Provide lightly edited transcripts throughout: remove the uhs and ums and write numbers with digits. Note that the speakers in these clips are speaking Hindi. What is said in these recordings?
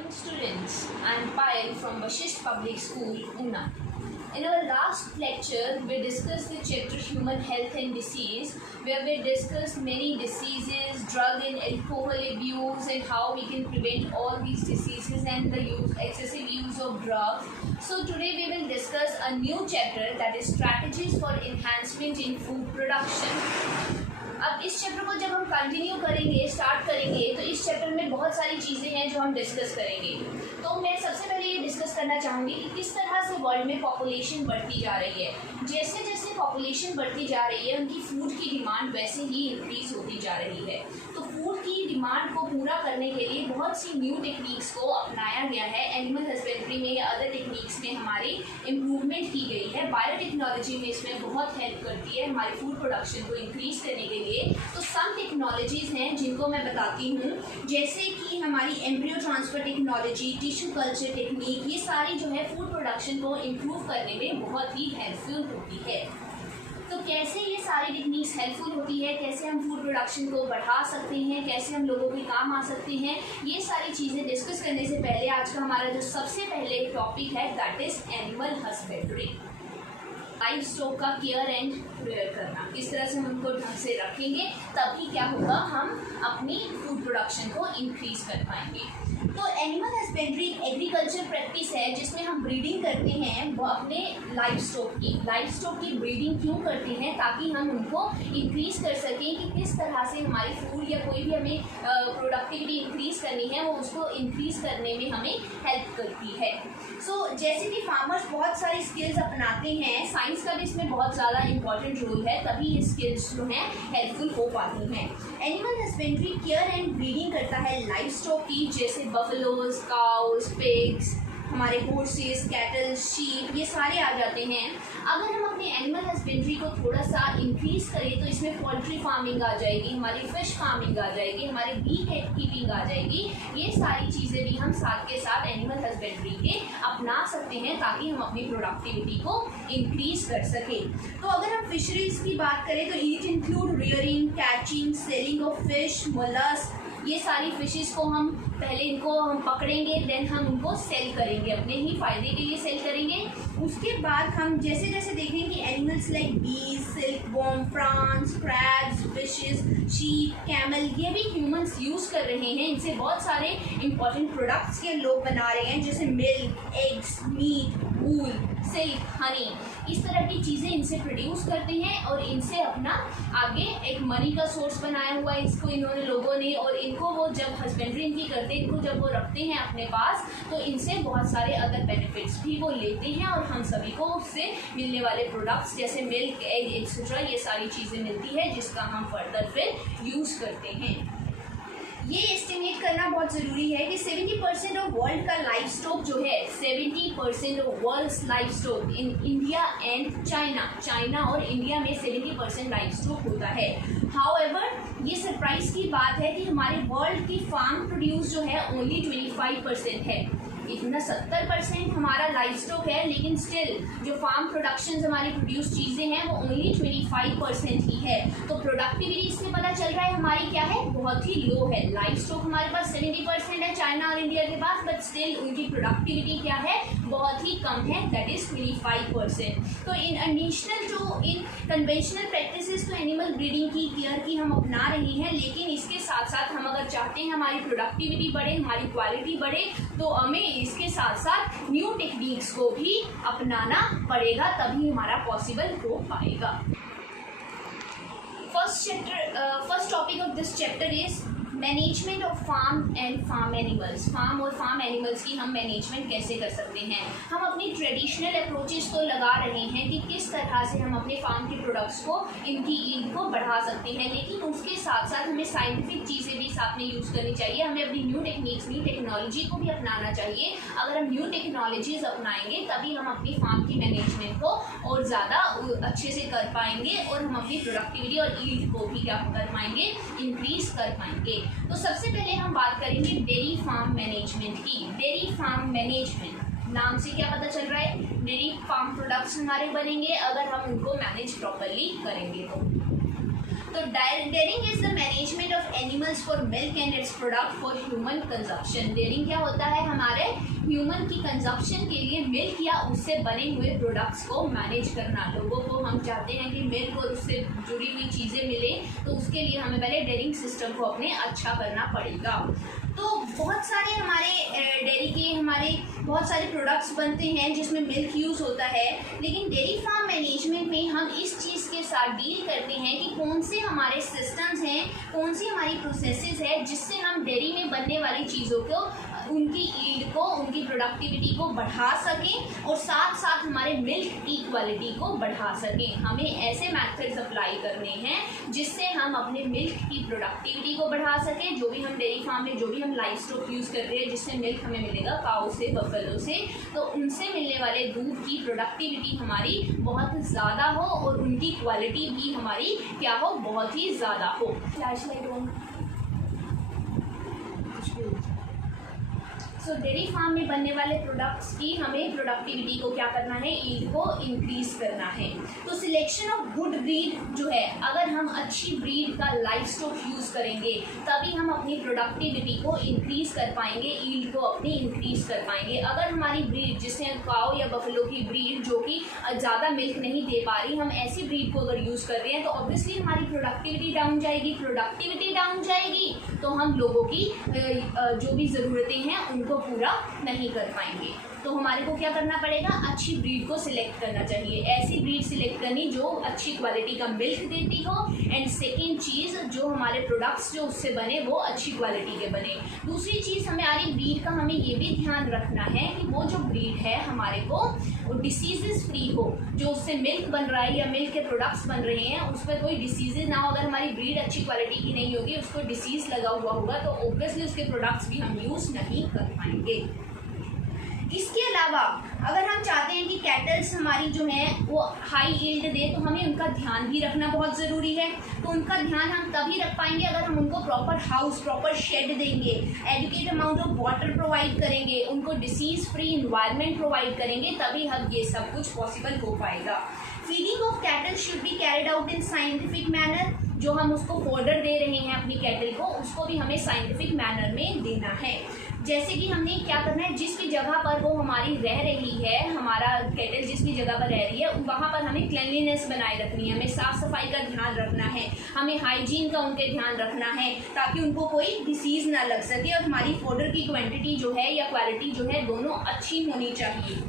Morning students, I am Payal from Vashisht Public School, Una. In our last lecture, we discussed the chapter Human Health and Disease, where we discussed many diseases, drug and alcohol abuse, and how we can prevent all these diseases and the excessive use of drugs. So today we will discuss a new chapter, that is strategies for enhancement in food production. अब इस चैप्टर को जब हम कंटिन्यू करेंगे, स्टार्ट करेंगे, तो इस चैप्टर में बहुत सारी चीज़ें हैं जो हम डिस्कस करेंगे। तो मैं सबसे पहले ये डिस्कस करना चाहूँगी कि किस तरह से वर्ल्ड में पॉपुलेशन बढ़ती जा रही है। जैसे जैसे पॉपुलेशन बढ़ती जा रही है, उनकी फूड की डिमांड वैसे ही इंक्रीज होती जा रही है। तो फूड की डिमांड को पूरा करने के लिए बहुत सी न्यू टेक्निक्स को अपनाया गया है। एनिमल हस्बेंड्री में या अदर टेक्निक्स में हमारी इम्प्रूवमेंट की गई है। बायोटेक्नोलॉजी में इसमें बहुत हेल्प करती है हमारी फूड प्रोडक्शन को इंक्रीज करने के लिए। तो सम टेक्नोलॉजीज हैं जिनको मैं बताती हूँ, जैसे कि हमारी embryo transfer technology, tissue culture technique, ये सारी जो है फूड प्रोडक्शन को इम्प्रूव करने में बहुत ही हेल्पफुल होती है। तो कैसे ये सारी टेक्निक्स हेल्पफुल होती है, कैसे हम फूड प्रोडक्शन को बढ़ा सकते हैं, कैसे हम लोगों के काम आ सकते हैं, ये सारी चीज़ें डिस्कस करने से पहले आज का हमारा जो सबसे पहले टॉपिक है, that is animal husbandry. Life stock का केयर एंड प्रेयर करना, किस तरह से हम उनको ढंग से रखेंगे, तभी क्या होगा, हम अपनी फूड प्रोडक्शन को इंक्रीज कर पाएंगे। तो एनिमल हस्बेंड्री एग्रीकल्चर प्रैक्टिस है जिसमें हम ब्रीडिंग करते हैं वो अपने लाइफ स्टॉक की ब्रीडिंग क्यों करते हैं, ताकि हम उनको इंक्रीज कर सकें कि किस तरह से हमारी फूड या कोई भी हमें प्रोडक्टिविटी इंक्रीज करनी है, वो उसको इंक्रीज करने में हमें हेल्प करती है। सो जैसे कि फार्मर्स बहुत सारी स्किल्स अपनाते हैं, साइंस का भी इसमें बहुत ज़्यादा इंपॉर्टेंट रोल है, तभी ये स्किल्स जो हैं हेल्पफुल हो पाती हैं। Animal husbandry care and breeding करता है लाइफ स्टॉक की, जैसे बफलोज, काउस, पिग्स, हमारे हॉर्सेस, कैटल, शीप, ये सारे आ जाते हैं। अगर हम अपने एनिमल हस्बेंड्री को थोड़ा सा इंक्रीज करें तो इसमें पोल्ट्री फार्मिंग आ जाएगी, हमारी फिश फार्मिंग आ जाएगी, हमारी बी कीपिंग आ जाएगी। ये सारी चीज़ें भी हम साथ के साथ एनिमल हस्बेंड्री के अपना सकते हैं, ताकि हम अपनी प्रोडक्टिविटी को इंक्रीज कर सकें। तो अगर हम फिशरीज की बात करें तो it include rearing, catching, selling of fish, mollusc. ये सारी फिशेस को हम पहले इनको हम पकड़ेंगे, देन हम उनको सेल करेंगे, अपने ही फायदे के लिए सेल करेंगे। उसके बाद हम जैसे जैसे देखेंगे कि एनिमल्स लाइक बीज, silkworm, prawns, crabs, fishes, sheep, camel, ये भी ह्यूमंस यूज़ कर रहे हैं। इनसे बहुत सारे इंपॉर्टेंट प्रोडक्ट्स के लोग बना रहे हैं, जैसे मिल्क, एग्स, मीट, वूल, सिल्क, हनी, इस तरह की चीज़ें इनसे प्रोड्यूस करते हैं और इनसे अपना आगे एक मनी का सोर्स बनाया हुआ है इसको इन्होंने लोगों ने। और इनको वो जब हस्बेंड्री इनकी करते हैं, इनको जब वो रखते हैं अपने पास, तो इनसे बहुत सारे अदर बेनिफिट्स भी वो लेते हैं और हम सभी को उससे मिलने वाले प्रोडक्ट्स जैसे मिल्क, एग एक्सेट्रा, ये सारी चीज़ें मिलती है जिसका हम फर्दर फिर यूज़ करते हैं। ये एस्टिमेट करना बहुत ज़रूरी है कि 70% ऑफ वर्ल्ड का लाइफ स्टॉक जो है, 70% of world's life stock in India and China और इंडिया में 70% लाइफ स्टॉक होता है। हाउएवर ये सरप्राइज की बात है कि हमारे वर्ल्ड की फार्म प्रोड्यूस जो है ओनली 25% है। इतना 70% हमारा लाइफ स्टॉक है, लेकिन स्टिल जो फार्म प्रोडक्शन हमारी प्रोड्यूस चीज़ें हैं वो ओनली 25% ही है। तो प्रोडक्टिविटी इसमें पता चल रहा है हमारी क्या है, बहुत ही लो है। लाइफ स्टॉक हमारे पास 70% है चाइना और इंडिया के पास, बट स्टिल उनकी प्रोडक्टिविटी क्या है, बहुत ही कम है, दैट इज 25%। तो इन एडिशनल जो इन कन्वेंशनल प्रैक्टिसेस तो एनिमल ब्रीडिंग की, केयर की हम अपना रहे हैं, लेकिन इसके साथ साथ हम अगर चाहते हैं हमारी प्रोडक्टिविटी बढ़े, हमारी क्वालिटी बढ़े, तो हमें इसके साथ साथ न्यू टेक्निक्स को भी अपनाना पड़ेगा, तभी हमारा पॉसिबल हो पाएगा। First topic of this chapter is management of farm and farm animals. Farm और फार्म एनिमल्स की हम मैनेजमेंट कैसे कर सकते हैं। हम अपनी ट्रेडिशनल अप्रोचेस तो लगा रहे हैं कि किस तरह से हम अपने फार्म के प्रोडक्ट्स को, इनकी ईल्ड को बढ़ा सकते हैं, लेकिन उसके साथ साथ हमें साइंटिफिक चीज़ें भी साथ में यूज़ करनी चाहिए। हमें अपनी न्यू टेक्निक्स, न्यू टेक्नोलॉजी को भी अपनाना चाहिए। अगर हम न्यू टेक्नोलॉजीज अपनाएंगे तभी हम अपनी फार्म की मैनेजमेंट को और ज़्यादा अच्छे से कर पाएंगे और हम अपनी प्रोडक्टिविटी और ईल्ड को भी क्या कर पाएंगे, इंक्रीज कर पाएंगे। तो सबसे पहले हम बात करेंगे डेयरी फार्म मैनेजमेंट की। डेयरी फार्म मैनेजमेंट नाम से क्या पता चल रहा है, डेयरी फार्म प्रोडक्ट्स हमारे बनेंगे अगर हम उनको मैनेज प्रॉपरली करेंगे। तो तो dairying is the management of animals for milk and its product for human consumption. Dairying क्या होता है, हमारे ह्यूमन की कंजप्शन के लिए मिल्क या उससे बने हुए प्रोडक्ट्स को मैनेज करना। लोगों को हम चाहते हैं कि मिल्क और उससे जुड़ी हुई चीज़ें मिले, तो उसके लिए हमें पहले डेयरिंग सिस्टम को अपने अच्छा करना पड़ेगा। तो बहुत सारे हमारे डेयरी के बहुत सारे प्रोडक्ट्स बनते हैं जिसमें मिल्क यूज़ होता है, लेकिन डेयरी फार्म मैनेजमेंट में हम इस चीज़ के साथ डील करते हैं कि कौन से हमारे सिस्टम्स हैं, कौन सी हमारी प्रोसेसेस है जिससे हम डेयरी में बनने वाली चीज़ों को, उनकी ईल्ड को, उनकी प्रोडक्टिविटी को बढ़ा सकें और साथ साथ हमारे मिल्क की क्वालिटी को बढ़ा सकें। हमें ऐसे मेथड्स अप्लाई करने हैं जिससे हम अपने मिल्क की प्रोडक्टिविटी को बढ़ा सकें। जो भी हम डेयरी फार्म में जो भी हम लाइव स्टॉक यूज़ करते हैं जिससे मिल्क हमें मिलेगा काऊ से, बफेलो से, तो उनसे मिलने वाले दूध की प्रोडक्टिविटी हमारी बहुत ज़्यादा हो और उनकी क्वालिटी भी हमारी क्या हो, बहुत ही ज़्यादा हो। Flashlight on. So dairy farm में बनने वाले प्रोडक्ट्स की हमें प्रोडक्टिविटी को क्या करना है, ईल्ड को इंक्रीज करना है। तो सिलेक्शन ऑफ गुड ब्रीड जो है, अगर हम अच्छी ब्रीड का लाइव स्टॉक यूज़ करेंगे तभी हम अपनी प्रोडक्टिविटी को इंक्रीज कर पाएंगे, ईल्ड को अपनी इंक्रीज कर पाएंगे। अगर हमारी ब्रीड, जिससे काऊ या बफेलो की ब्रीड जो कि ज़्यादा मिल्क नहीं दे पा रही, हम ऐसी ब्रीड को अगर यूज़ कर रहे हैं तो ऑब्वियसली हमारी प्रोडक्टिविटी डाउन जाएगी। प्रोडक्टिविटी डाउन जाएगी तो हम लोगों की जो भी ज़रूरतें हैं उनको पूरा नहीं कर पाएंगे। तो हमारे को क्या करना पड़ेगा, अच्छी ब्रीड को सिलेक्ट करना चाहिए। ऐसी ब्रीड सिलेक्ट करनी जो अच्छी क्वालिटी का मिल्क देती हो, एंड सेकेंड चीज़ जो हमारे प्रोडक्ट्स जो उससे बने वो अच्छी क्वालिटी के बने। दूसरी चीज़ हमारी ब्रीड का हमें ये भी ध्यान रखना है कि वो जो ब्रीड है हमारे को वो डिसीजेस फ्री हो। जो उससे मिल्क बन रहा है या मिल्क के प्रोडक्ट्स बन रहे हैं उस पर कोई डिसीजेज ना हो। अगर हमारी ब्रीड अच्छी क्वालिटी की नहीं होगी, उसको डिसीज़ लगा हुआ होगा, तो ऑब्वियसली उसके प्रोडक्ट्स भी हम यूज़ नहीं कर पाएंगे। इसके अलावा अगर हम चाहते हैं कि कैटल्स हमारी जो है वो हाई यील्ड दे, तो हमें उनका ध्यान भी रखना बहुत ज़रूरी है। तो उनका ध्यान हम तभी रख पाएंगे अगर हम उनको प्रॉपर हाउस, प्रॉपर शेड देंगे, adequate amount of water provide करेंगे, उनको डिसीज़ फ्री इन्वायरमेंट प्रोवाइड करेंगे, तभी हम ये सब कुछ पॉसिबल हो पाएगा। Feeding of cattle should be carried out in scientific manner. जो हम उसको फॉडर दे रहे हैं अपनी कैटल को, उसको भी हमें साइंटिफिक मैनर में देना है। जैसे कि हमने क्या करना है, जिस भी जगह पर वो हमारी रह रही है, हमारा कैटल जिस भी जगह पर रह रही है वहाँ पर हमें क्लेanलीनेस बनाए रखनी है, हमें साफ़ सफाई का ध्यान रखना है, हमें हाइजीन का उनके ध्यान रखना है ताकि उनको कोई डिसीज़ ना लग सके, और हमारी फॉडर की क्वांटिटी जो है या क्वालिटी जो है दोनों अच्छी होनी चाहिए,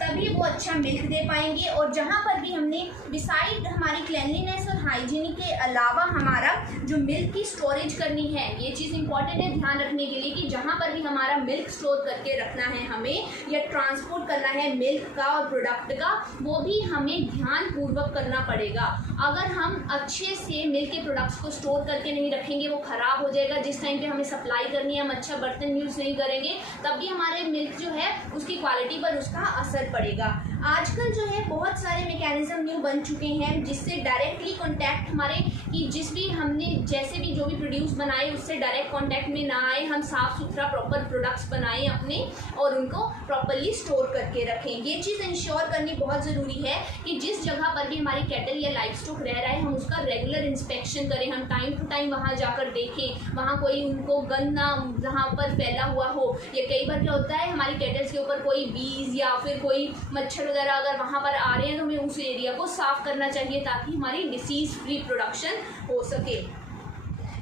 तभी वो अच्छा मिल्क दे पाएंगे। और जहाँ पर भी हमने बिसाइड हमारी क्लेanलीनेस और हाइजीन के अलावा हमारा जो मिल्क की स्टोरेज करनी है, ये चीज़ इंपॉर्टेंट है ध्यान रखने के लिए कि जहाँ पर भी हमारा मिल्क स्टोर करके रखना है हमें, या ट्रांसपोर्ट करना है मिल्क का और प्रोडक्ट का, वो भी हमें ध्यान पूर्वक करना पड़ेगा। अगर हम अच्छे से मिल्क के प्रोडक्ट्स को स्टोर करके नहीं रखेंगे, वो ख़राब हो जाएगा। जिस टाइम पे हमें सप्लाई करनी है हम अच्छा बर्तन यूज़ नहीं करेंगे, तब भी हमारे मिल्क जो है उसकी क्वालिटी पर उसका असर पड़ेगा। आजकल जो है बहुत सारे मैकेनिज्म न्यू बन चुके हैं जिससे डायरेक्टली कांटेक्ट हमारे कि जिस भी हमने जैसे भी जो भी प्रोड्यूस बनाए उससे डायरेक्ट कांटेक्ट में ना आए, हम साफ़ सुथरा प्रॉपर प्रोडक्ट्स बनाएं अपने और उनको प्रॉपरली स्टोर करके रखें। ये चीज़ इंश्योर करनी बहुत ज़रूरी है कि जिस जगह पर भी हमारी कैटल या लाइव स्टॉक रह रहा है हम उसका रेगुलर इंस्पेक्शन करें, हम टाइम टू टाइम वहाँ जाकर देखें, वहाँ कोई उनको गंद ना जहाँ पर फैला हुआ हो। या कई बार क्या होता है हमारी कैटल्स के ऊपर कोई बीज या फिर कोई मच्छर वगैरह अगर वहाँ पर आ रहे हैं तो हमें उस एरिया को साफ़ करना चाहिए ताकि हमारी डिसीज़ फ्री प्रोडक्शन हो सके।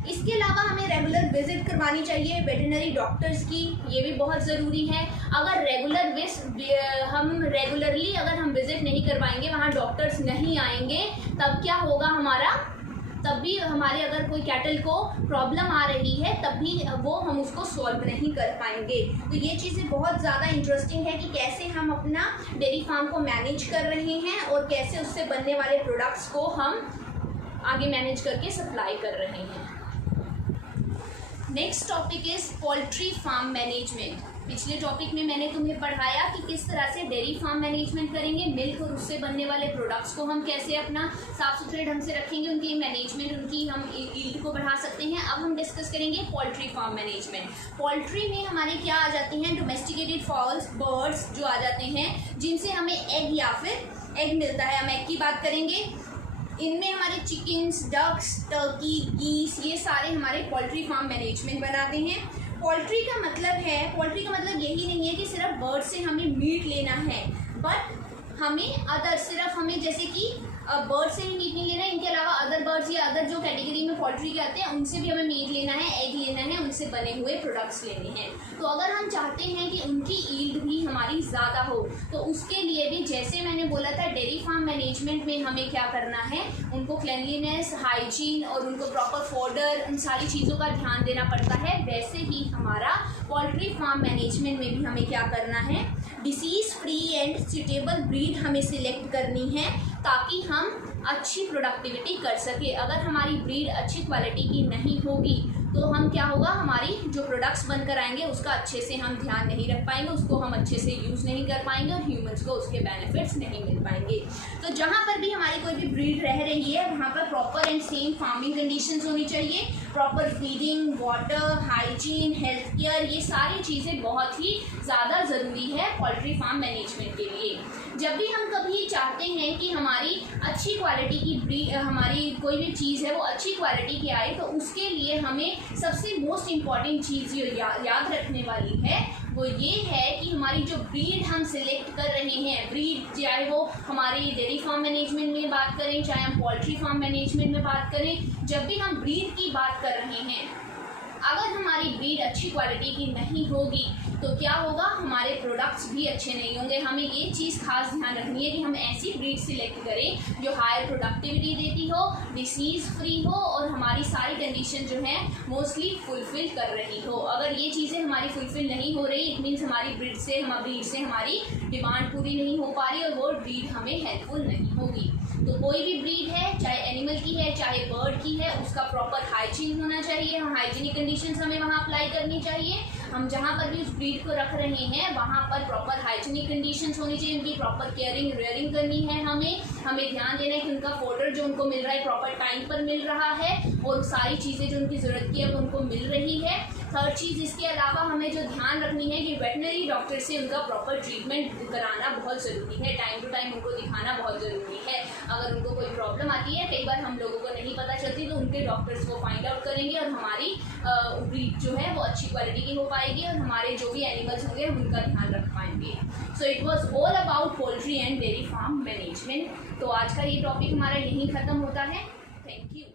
इसके अलावा हमें रेगुलर विजिट करवानी चाहिए वेटरनरी डॉक्टर्स की, ये भी बहुत ज़रूरी है। अगर हम रेगुलरली अगर हम विजिट नहीं करवाएंगे, वहाँ डॉक्टर्स नहीं आएंगे, तब क्या होगा हमारा, तब भी हमारे अगर कोई कैटल को प्रॉब्लम आ रही है तब भी वो हम उसको सॉल्व नहीं कर पाएंगे। तो ये चीज़ें बहुत ज़्यादा इंटरेस्टिंग है कि कैसे हम अपना डेयरी फार्म को मैनेज कर रहे हैं और कैसे उससे बनने वाले प्रोडक्ट्स को हम आगे मैनेज करके सप्लाई कर रहे हैं। Next topic is poultry farm management. पिछले टॉपिक में मैंने तुम्हें पढ़ाया कि किस तरह से डेयरी फार्म मैनेजमेंट करेंगे, मिल्क और उससे बनने वाले प्रोडक्ट्स को हम कैसे अपना साफ सुथरे ढंग से रखेंगे, उनकी मैनेजमेंट, उनकी हम ईल्ड को बढ़ा सकते हैं। अब हम डिस्कस करेंगे पोल्ट्री फार्म मैनेजमेंट। पोल्ट्री में हमारे क्या आ जाती हैं, डोमेस्टिकेटेड फाउल्स, बर्ड्स जो आ जाते हैं जिनसे हमें एग या फिर एग मिलता है, हम एग की बात करेंगे। इनमें हमारे चिकन्स, डक्स, टर्की, गीस, ये सारे हमारे पोल्ट्री फार्म मैनेजमेंट बनाते हैं। पोल्ट्री का मतलब यही नहीं है कि सिर्फ बर्ड से हमें मीट लेना है, बट हमें जैसे कि बर्ड से ही मीट नहीं लेना है, इनके अलावा अदर बर्ड्स या अदर जो कैटेगरी में पोल्ट्री के आते हैं उनसे भी हमें मीट लेना है, एग लेना है, उनसे बने हुए प्रोडक्ट्स लेने हैं। तो अगर हम चाहते हैं कि उनकी ईल्ड भी हमारी ज़्यादा हो, तो उसके लिए भी जैसे मैंने बोला था डेयरी फार्म मैनेजमेंट में हमें क्या करना है, उनको क्लेanलीनेस, हाइजीन और उनको प्रॉपर फॉडर, उन सारी चीज़ों का ध्यान देना पड़ता है। वैसे ही हमारा पोल्ट्री फार्म मैनेजमेंट में भी हमें क्या करना है, disease free and suitable breed हमें सिलेक्ट करनी है ताकि हम अच्छी प्रोडक्टिविटी कर सके। अगर हमारी ब्रीड अच्छी क्वालिटी की नहीं होगी तो हम क्या होगा, हमारी जो प्रोडक्ट्स बनकर आएंगे उसका अच्छे से हम ध्यान नहीं रख पाएंगे, उसको हम अच्छे से यूज़ नहीं कर पाएंगे और ह्यूमंस को उसके बेनिफिट्स नहीं मिल पाएंगे। तो जहाँ पर भी हमारी कोई भी ब्रीड रह रही है वहाँ पर proper and same farming conditions होनी चाहिए, proper feeding, water, hygiene, health care, ये सारी चीज़ें बहुत ही ज़्यादा ज़रूरी है पोल्ट्री फार्म मैनेजमेंट के लिए। जब भी हम कभी चाहते हैं कि हमारी अच्छी क्वालिटी की हमारी कोई भी चीज़ है वो अच्छी क्वालिटी की आए, तो उसके लिए हमें सबसे मोस्ट इम्पॉर्टेंट चीज़ जो याद रखने वाली है वो ये है कि हमारी जो ब्रीड हम सिलेक्ट कर रहे हैं, ब्रीड चाहे वो हमारी डेयरी फार्म मैनेजमेंट में बात करें, चाहे हम पोल्ट्री फार्म मैनेजमेंट में बात करें, जब भी हम ब्रीड की बात कर रहे हैं, अगर हमारी ब्रीड अच्छी क्वालिटी की नहीं होगी तो क्या होगा, हमारे प्रोडक्ट्स भी अच्छे नहीं होंगे। हमें ये चीज़ खास ध्यान रखनी है कि हम ऐसी ब्रीड सिलेक्ट करें जो हायर प्रोडक्टिविटी देती हो, डिसीज़ फ्री हो और हमारी सारी कंडीशन जो है मोस्टली फुलफ़िल कर रही हो। अगर ये चीज़ें हमारी फुलफ़िल नहीं हो रही, इट मीन्स हमारी ब्रीड से हमारी डिमांड पूरी नहीं हो पा रही और वो ब्रीड हमें हेल्पफुल नहीं होगी। तो कोई भी ब्रीड है, चाहे एनिमल की है चाहे बर्ड की है, उसका प्रॉपर हाइजीन होना चाहिए, हाइजीनिक कंडीशंस हमें वहाँ अप्लाई करनी चाहिए। हम जहाँ पर भी उस ब्रीड को रख रहे हैं वहाँ पर प्रॉपर हाइजीनिक कंडीशंस होनी चाहिए, उनकी प्रॉपर केयरिंग रेयरिंग करनी है। हमें ध्यान देना है कि उनका फॉडर जो उनको मिल रहा है प्रॉपर टाइम पर मिल रहा है और सारी चीज़ें जो उनकी ज़रूरत की है वो उनको मिल रही है। थर्ड चीज़ इसके अलावा हमें जो ध्यान रखनी है कि वेटनरी डॉक्टर से उनका प्रॉपर ट्रीटमेंट कराना बहुत ज़रूरी है, टाइम टू टाइम उनको दिखाना बहुत ज़रूरी है। अगर उनको कोई प्रॉब्लम आती है, कई बार हम लोगों को नहीं पता चलती, तो उनके डॉक्टर्स को फाइंड आउट करेंगे और हमारी ब्रीड जो है वो अच्छी क्वालिटी की हो पाएगी और हमारे जो भी एनिमल्स होंगे हम उनका ध्यान रख पाएंगे। So it was all about poultry and dairy farm management. तो आज का ये टॉपिक हमारा यहीं ख़त्म होता है। Thank you.